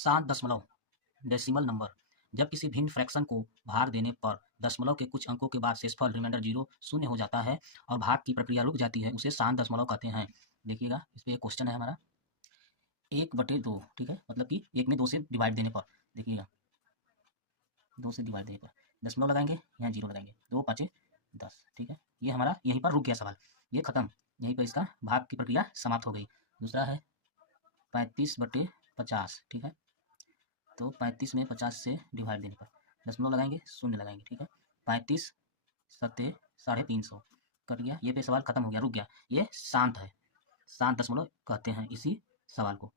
शांत दशमलव decimal number. जब किसी भिन्न फ्रैक्शन को भाग देने पर दशमलव के कुछ अंकों के बाद शेषफल रिमाइंडर 0 शून्य हो जाता है और भाग की प्रक्रिया रुक जाती है, उसे शांत दशमलव कहते हैं। देखिएगा, इस पर एक क्वेश्चन है हमारा 1/2, ठीक है, मतलब कि 1 में 2 से डिवाइड देने पर, देखिएगा 2 से डिवाइड देने पर दशमलव लगाएंगे, यहाँ 0 लगाएंगे, 2 5 10, ठीक है। ये हमारा यहीं पर रुक गया सवाल, ये खत्म, यहीं पर इसका भाग की प्रक्रिया समाप्त हो गई। दूसरा है 35/50, ठीक है, तो 35 में 50 से डिवाइड देने पर दशमलव लगाएंगे, शून्य लगाएंगे, ठीक है। 35 सत्ते 350 कट गया, ये पे सवाल खत्म हो गया, रुक गया। ये शांत है, शांत दशमलव कहते हैं इसी सवाल को।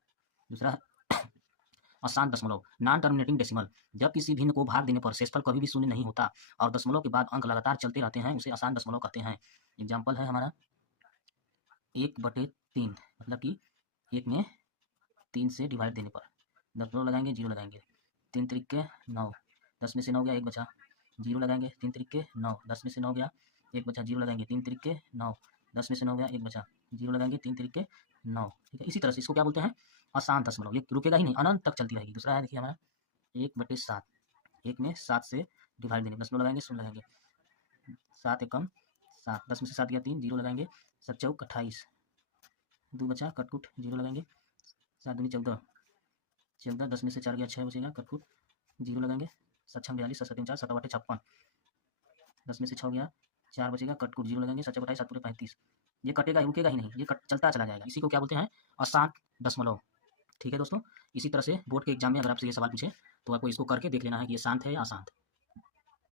दूसरा अशांत दशमलव, नॉन टर्मिनेटिंग डेसिमल। जब किसी भिन्न को भाग देने पर शेषफल कभी भी शून्य नहीं होता और दशमलव के बाद अंक लगातार चलते रहते हैं, उसे अशांत दशमलव कहते हैं। एग्जाम्पल है हमारा 1/3, मतलब कि 1 में 3 से डिवाइड देने पर दशमलव लगाएंगे, 0 लगाएंगे, 3 त्रिक 9, 10 में से 9 गया, 1 बचा, 0 लगाएंगे, 3 त्रिक 9, 10 में से 9 गया, 1 बचा, 0 लगाएंगे, 3 त्रिक 9, 10 में से 9 गया, 1 बचा, 0 लगाएंगे, 3 त्रिक 9, ठीक है। इसी तरह से इसको क्या बोलते हैं, अशांत दशमलव। ये रुकेगा ही नहीं, अनंत तक चलती रहेगी। दूसरा है देखिए हमारा 1/7, 1 में 7 से डिवाइड देंगे, दशमलव लगाएंगे, शून्य लगाएंगे, 7 एकम 7, 10 में से 7 गया, 3, 0 लगाएंगे, 7 चौक 28, 2 बचा, कटकुट 0 लगाएंगे, 7 दूनी 14, 14, 10 में से 4 गया, 6 बचेगा, कटकुट 0 लगाएंगे, 7 6 42, 7 7 4, 7 8 56, 10 में से 6 गया, 4 बचेगा, कटकुट 0 लगाएंगे, 7 28, 7 पूरे 35। ये कटेगा, रुकेगा ही नहीं, ये चलता चला जाएगा। इसी को क्या बोलते हैं, अशांत दशमलव। ठीक है दोस्तों, इसी तरह से बोर्ड के एग्जाम में अगर आपसे ये सवाल पूछे तो आपको इसको करके देख लेना है कि ये शांत है या अशांत।